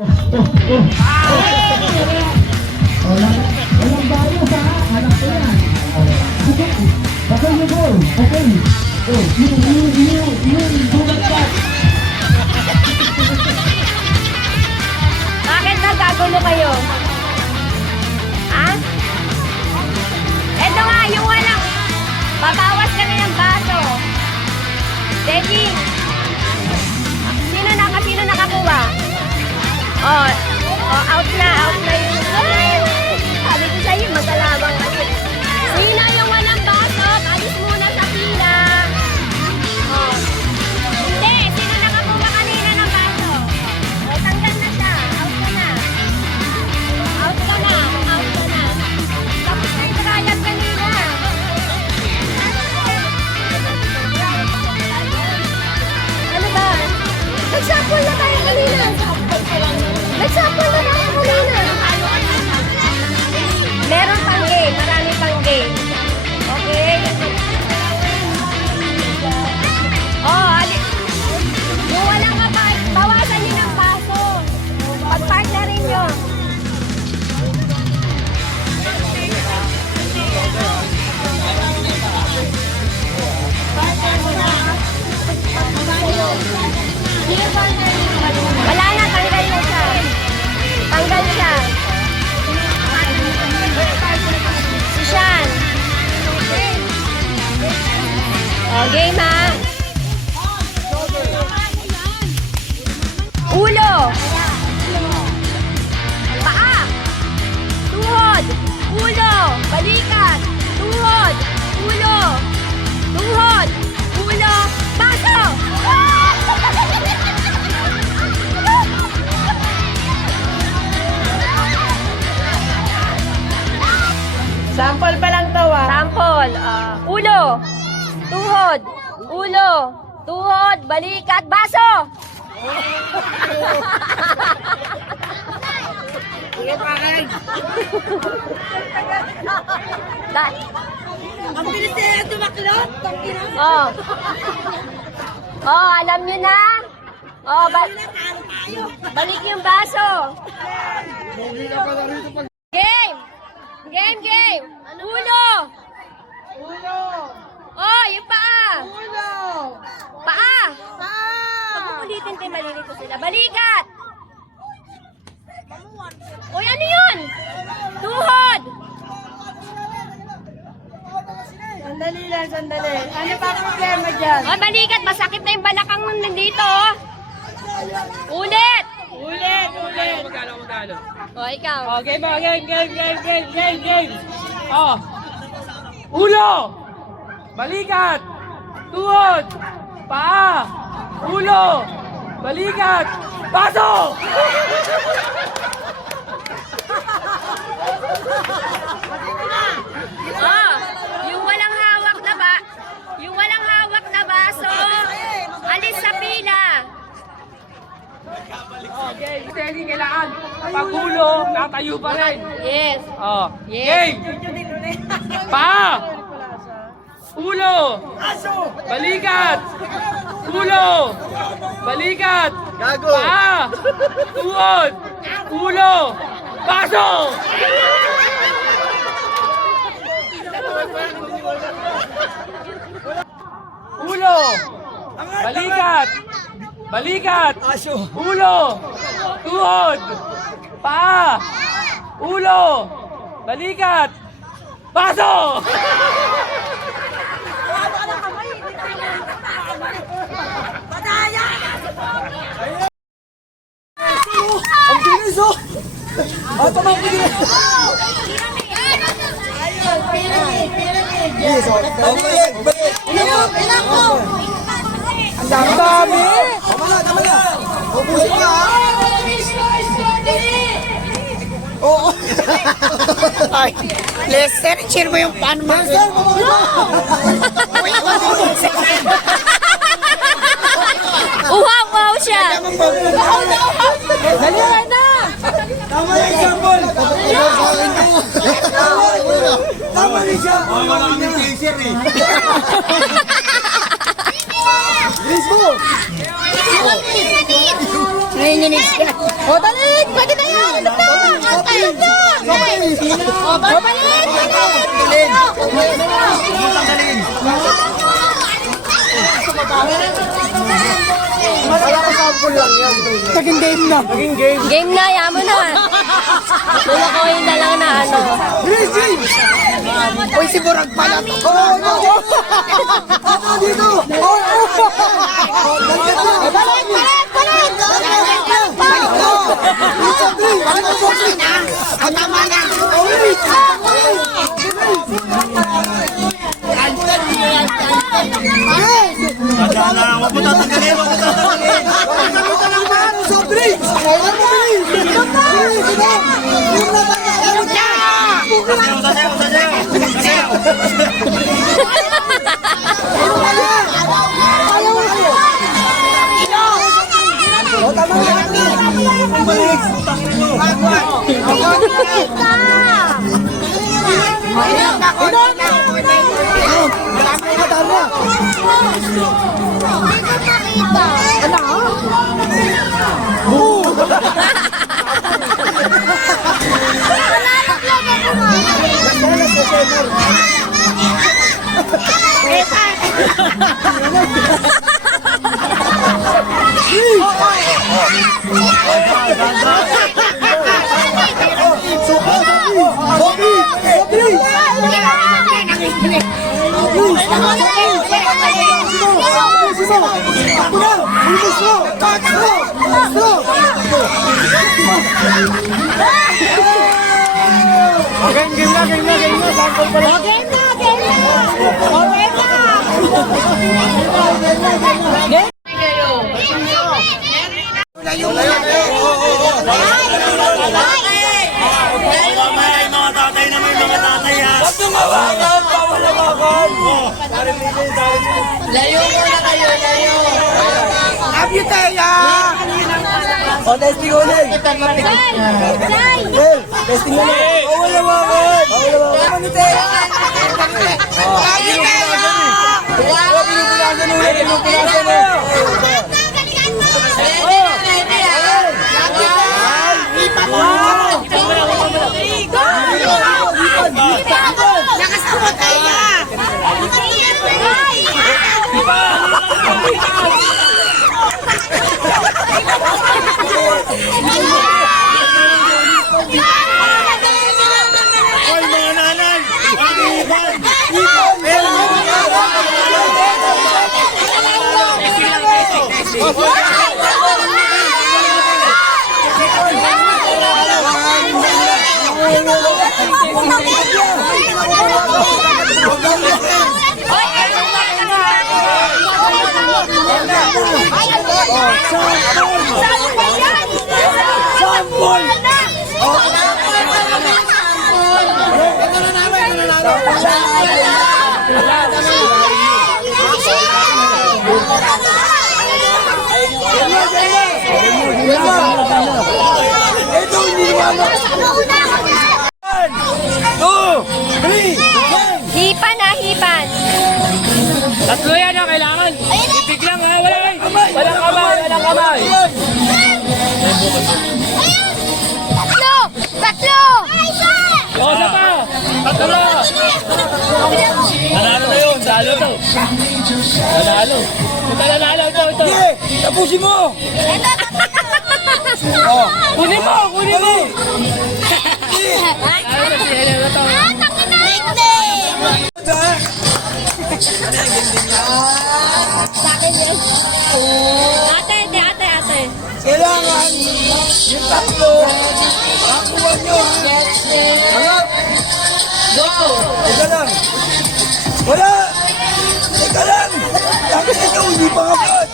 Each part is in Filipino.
Walang bayo sa anak ko yan. Okay, okay you go. Okay. Oh, you, bugat ka. Bakit nagkagulo kayo? Ha? Eto nga, yung walang... Babawas kami ng baso. Deji. Sino nakakuha? Oh, out na yung... Sabi ko sa'yo, masalabang kasi. Sino yung walang baso? Alis muna sa pila. Oh. Hindi, sino nakakuha kanina ng baso? O, tanggal na siya. Out ka na. Out ka na. Tapos na yung trial kanina. Ano ba? Nag-sample na tayo kanina. Meron pang game. Marami pang game. Okay? Oh, yung walang kapag, bawasan nyo ng baso. Pag-park na rin yun. Wala na, tanggal na siya. Tanggal siya. Si Sean. O, game ha. Ulo. Paa. Tuhod. Ulo. Balikat. Tuhod. Ulo. Tuhod. Ulo. Baso. Sample pa lang to ah. Sample. Ulo. Tuhod. Ulo. Tuhod. Balikat. Baso. Sige pa kayo. Ang bilis na tumaklot. Oh. Oh, alam nyo na? Oh, balik yung baso. Game. Game. Ulo. Oh, yung paa. Paa. Pag ulitin tayo, malilito sila. Balikat. Uy, ano yun? Tuhod. Sandali. Ano pa ang problema dyan? Oh, balikat. Masakit na yung balakang nung nandito. Oh. Ulit. Magkano? Oh, ikaw. Oh, game. Oh. Ulo! Balikat! Tuhod! Paa! Ulo! Balikat! Baso! Oh, yung walang hawak na baso, alis sa pila. Okay, steady kailangan. Pag ulo, tatayo pa rin. Yes. Oh. Yes. Game! Paa! Ulo! Balikat! Ulo! Balikat! Paa! Tuhod! Ulo! Baso! Ulo! Balikat! Ulo! Tuhod! Paa! Ulo! Balikat! Baso! Ang bilis oh! Tamang bilis! Yes, balik! Ilang ko! Ang dami! Tama na! Ubusin ka ha! Oo! Ay, Lester, share mo yung pan mo. Lester, Uy, Uhaw siya. Dali na! Tama na yung sample! Tama na siya! Wala kami chaser eh! Bilis mo! Nanginginig siya. O, dali! Pwede na yan! Ano na? Ano na? O, balik! Naging game na. Game na, yaman na. Lulakoy na lang na ano. Uy, si Burag pala to. Dito! Balik! Tama na! Sana, huwag mo tatanggalin, huwag mo tatanggalin. Kalimutan ang mga soft drinks! Kailan mo bilis? Sasayaw, sasayaw. May mga tatay na may mga tatay ha. Huwag nung hawakan! Bawal hawakan! Layo muna kayo, layo. Love you, Teya! O, testing ulit. Testing ulit. Bawal hawakan! Bawal hawakan! Ano, Teya? Love you, Teya! Pinupulasan ulit, pinupulasan ulit. Hoy mga nanay! Pag-iipan! Ito, hindi naman. 1, 2, 3, Hipan na, hipan. Tatlo yan ang kailangan. Titig lang ha, walang kamay, walang kamay. Tatlo! Tatlo! O, isa pa. Tatlo. Nanalo na yun, talo to. Nanalo. Ito nanalo, ito. Sige, tapusin mo. Kunin mo, kunin mo. Ate. Kailangan yung tatlo, makuha nyo. Harap. Teka lang. Wala. Teka lang. Tapos ito, hindi pa kapag.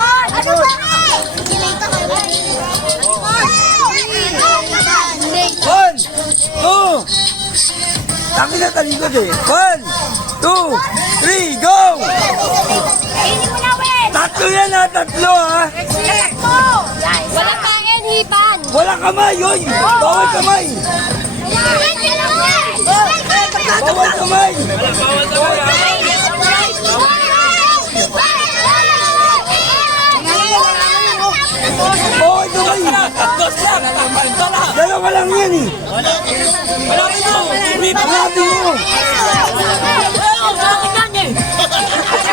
One, two. Tangin na talikod eh. 1, 2, 3, go! Tatlo yan ha, tatlo ha. Wala kain, hipan. Wala kamay, yun. Bawal kamay. Bawal kamay. Oh, ito ba Dalawa lang yan eh.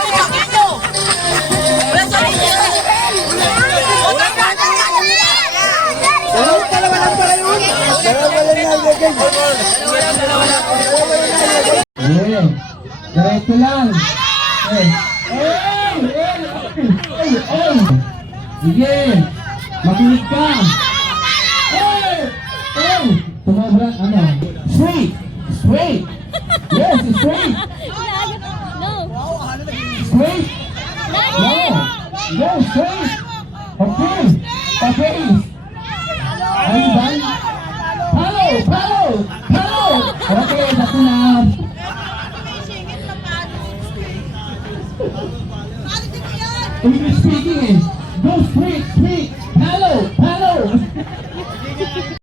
Malapit mo. Dalawa lang pala yun. Dalawa lang yan, guys. Eh, diretso lang. Sige, makinig ka. Tumobra, ano? Straight. Straight. Yes, straight. Straight. No. Go straight. Okay. Okay. Ano ba?